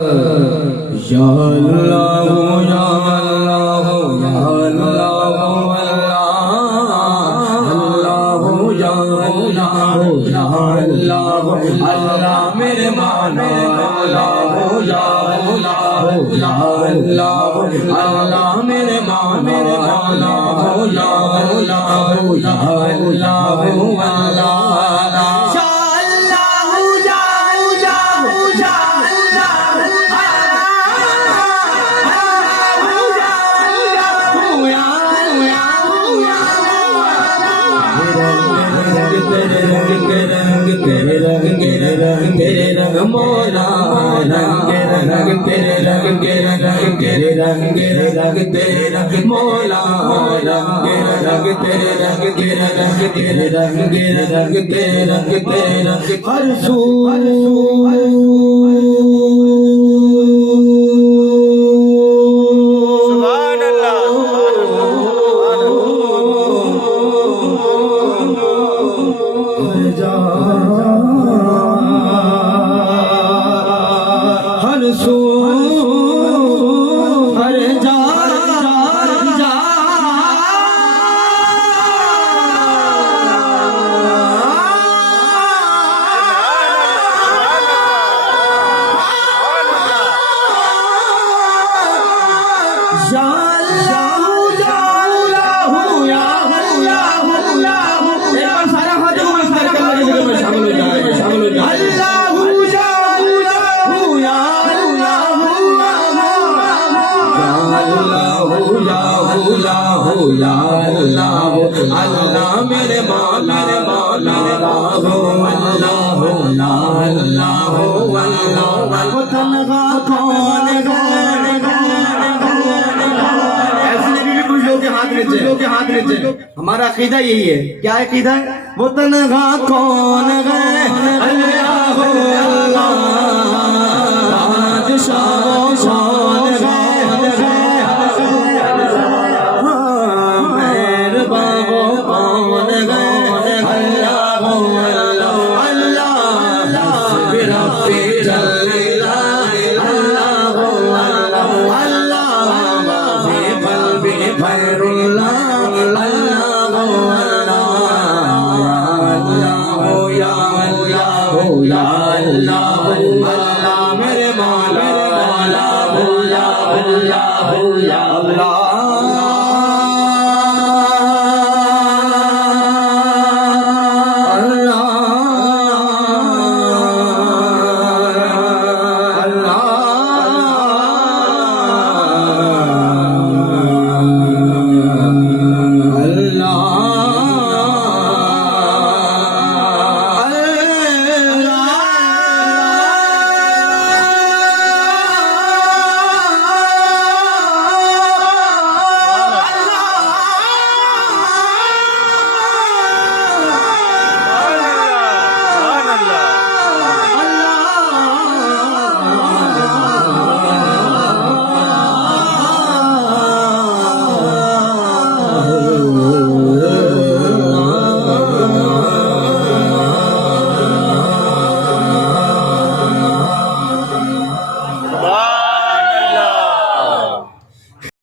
या अल्लाह या अल्लाह या अल्लाह अल्लाह या अल्लाह या अल्लाह अल्लाह मेरे मानो अल्लाह या अल्लाह या अल्लाह अल्लाह मेरे मानो अल्लाह या अल्लाह या अल्लाह अल्लाह तेरे रंग मोला रंग रंग तेरे रंग तेरे रंग तेरे रंग मोला रंग रंग तेरे रंग तेरे रंग तेरे रंग तेरे रंग हर सू अल्लाह मेरे मौला अल्लाह अल्लाह तनहा कौन हाथ नीचे हमारा अकीदा यही है। क्या अकीदा है? वो तनहा कौन है अल्लाह मेरे मौला अल्लाह